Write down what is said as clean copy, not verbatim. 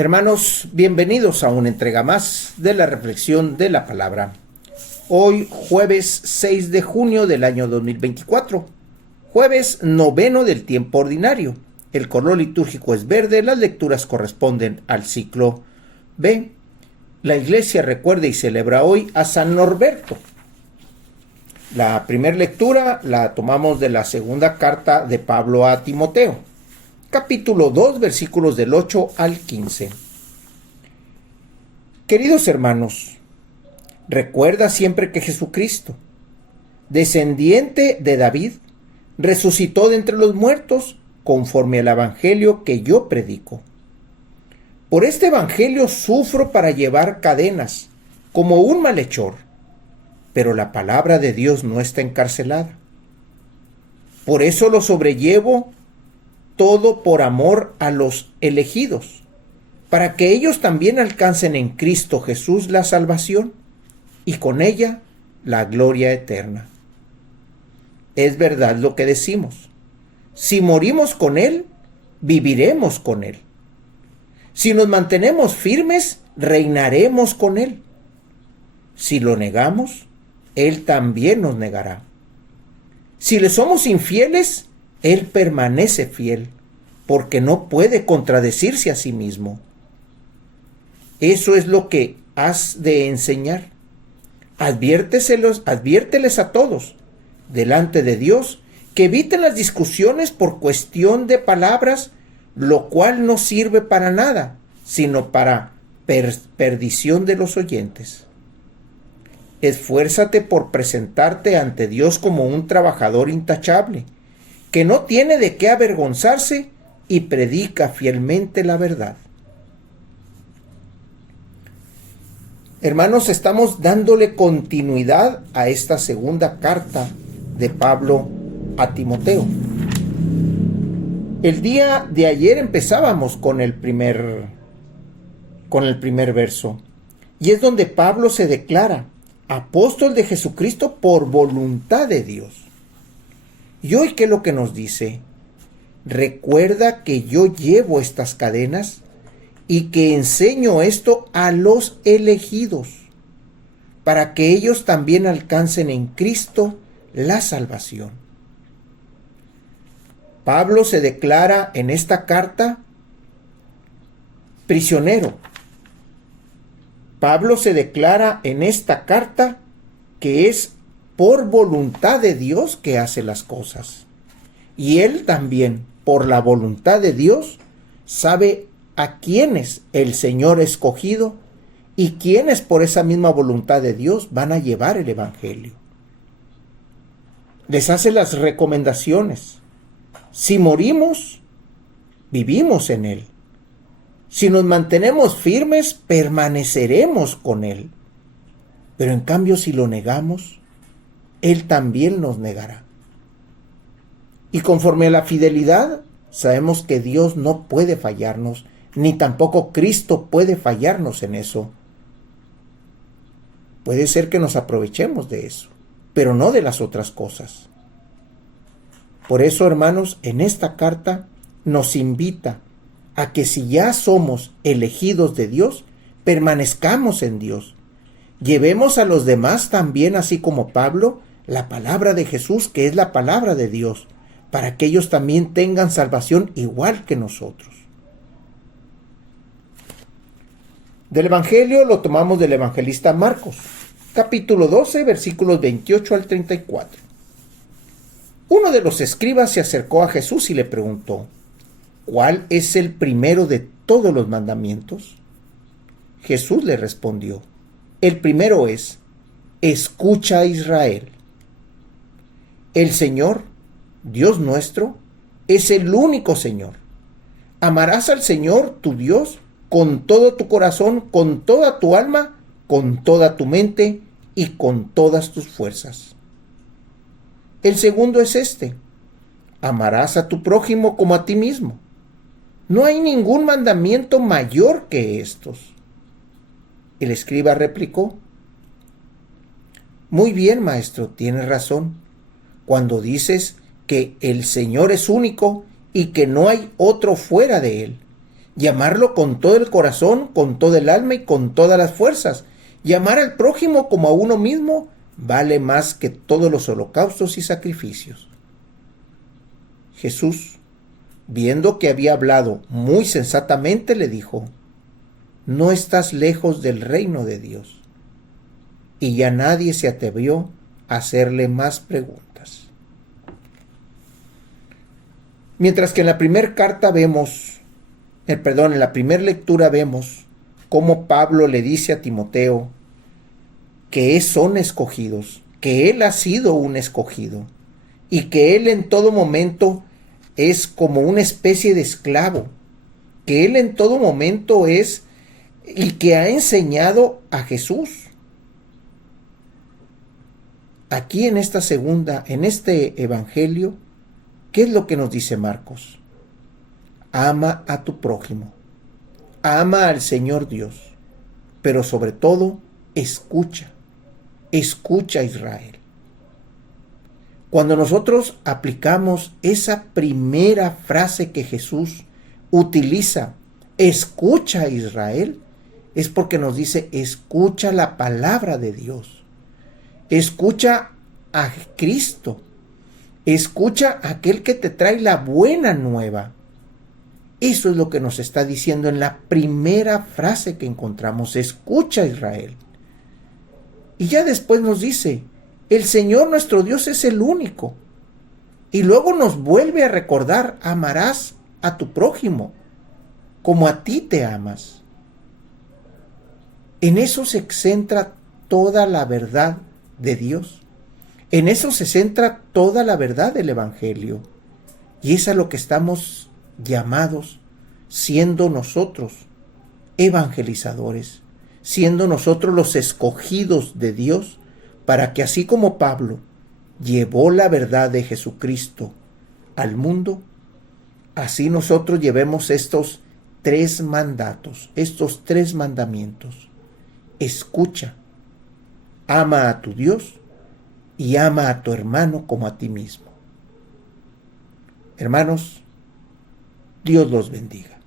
Hermanos, bienvenidos a una entrega más de la reflexión de la palabra. Hoy, jueves 6 de junio del año 2024, jueves noveno del tiempo ordinario. El color litúrgico es verde, las lecturas corresponden al ciclo B. La Iglesia recuerda y celebra hoy a San Norberto. La primera lectura la tomamos de la segunda carta de Pablo a Timoteo. Capítulo 2, versículos del 8 al 15. Queridos hermanos, recuerda siempre que Jesucristo, descendiente de David, resucitó de entre los muertos conforme al evangelio que yo predico. Por este evangelio sufro para llevar cadenas, como un malhechor, pero la palabra de Dios no está encarcelada. Por eso lo sobrellevo todo por amor a los elegidos, para que ellos también alcancen en Cristo Jesús la salvación y con ella la gloria eterna. Es verdad lo que decimos: si morimos con Él, viviremos con Él. Si nos mantenemos firmes, reinaremos con Él. Si lo negamos, Él también nos negará. Si le somos infieles, Él permanece fiel, porque no puede contradecirse a sí mismo. Eso es lo que has de enseñar. Adviérteles a todos, delante de Dios, que eviten las discusiones por cuestión de palabras, lo cual no sirve para nada, sino para perdición de los oyentes. Esfuérzate por presentarte ante Dios como un trabajador intachable, que no tiene de qué avergonzarse y predica fielmente la verdad. Hermanos, estamos dándole continuidad a esta segunda carta de Pablo a Timoteo. El día de ayer empezábamos con el primer verso, y es donde Pablo se declara apóstol de Jesucristo por voluntad de Dios. ¿Y hoy qué es lo que nos dice? Recuerda que yo llevo estas cadenas y que enseño esto a los elegidos, para que ellos también alcancen en Cristo la salvación. Pablo se declara en esta carta prisionero. Pablo se declara en esta carta que es por voluntad de Dios que hace las cosas. Y él también, por la voluntad de Dios, sabe a quiénes el Señor ha escogido y quiénes por esa misma voluntad de Dios van a llevar el evangelio. Les hace las recomendaciones. Si morimos, vivimos en Él. Si nos mantenemos firmes, permaneceremos con Él. Pero en cambio, si lo negamos, Él también nos negará. Y conforme a la fidelidad, sabemos que Dios no puede fallarnos, ni tampoco Cristo puede fallarnos en eso. Puede ser que nos aprovechemos de eso, pero no de las otras cosas. Por eso, hermanos, en esta carta nos invita a que si ya somos elegidos de Dios, permanezcamos en Dios. Llevemos a los demás también, así como Pablo, la palabra de Jesús, que es la palabra de Dios, para que ellos también tengan salvación igual que nosotros. Del Evangelio lo tomamos del evangelista Marcos, capítulo 12, versículos 28 al 34. Uno de los escribas se acercó a Jesús y le preguntó: ¿cuál es el primero de todos los mandamientos? Jesús le respondió: el primero es: escucha, Israel. El Señor, Dios nuestro, es el único Señor. Amarás al Señor, tu Dios, con todo tu corazón, con toda tu alma, con toda tu mente y con todas tus fuerzas. El segundo es este: amarás a tu prójimo como a ti mismo. No hay ningún mandamiento mayor que estos. El escriba replicó: muy bien, maestro, tienes razón cuando dices que el Señor es único y que no hay otro fuera de Él. y amarlo con todo el corazón, con todo el alma y con todas las fuerzas. Y amar al prójimo como a uno mismo vale más que todos los holocaustos y sacrificios. Jesús, viendo que había hablado muy sensatamente, le dijo: no estás lejos del reino de Dios. Y ya nadie se atrevió a hacerle más preguntas. Mientras que en la primera carta vemos, en la primera lectura vemos cómo Pablo le dice a Timoteo que son escogidos, que él ha sido un escogido y que él en todo momento es como una especie de esclavo, que él en todo momento es y que ha enseñado a Jesús. Aquí en este evangelio, ¿qué es lo que nos dice Marcos? Ama a tu prójimo, ama al Señor Dios, pero sobre todo, escucha a Israel. Cuando nosotros aplicamos esa primera frase que Jesús utiliza, escucha a Israel, es porque nos dice: escucha la palabra de Dios, escucha a Cristo, escucha a aquel que te trae la buena nueva. Eso es lo que nos está diciendo en la primera frase que encontramos: escucha a Israel. Y ya después nos dice: el Señor nuestro Dios es el único. Y luego nos vuelve a recordar: amarás a tu prójimo como a ti te amas. En eso se centra toda la verdad de Dios. En eso se centra toda la verdad del Evangelio. Y es a lo que estamos llamados, siendo nosotros evangelizadores, siendo nosotros los escogidos de Dios, para que así como Pablo llevó la verdad de Jesucristo al mundo, así nosotros llevemos estos 3 mandatos, estos 3 mandamientos. Escucha, ama a tu Dios y ama a tu hermano como a ti mismo. Hermanos, Dios los bendiga.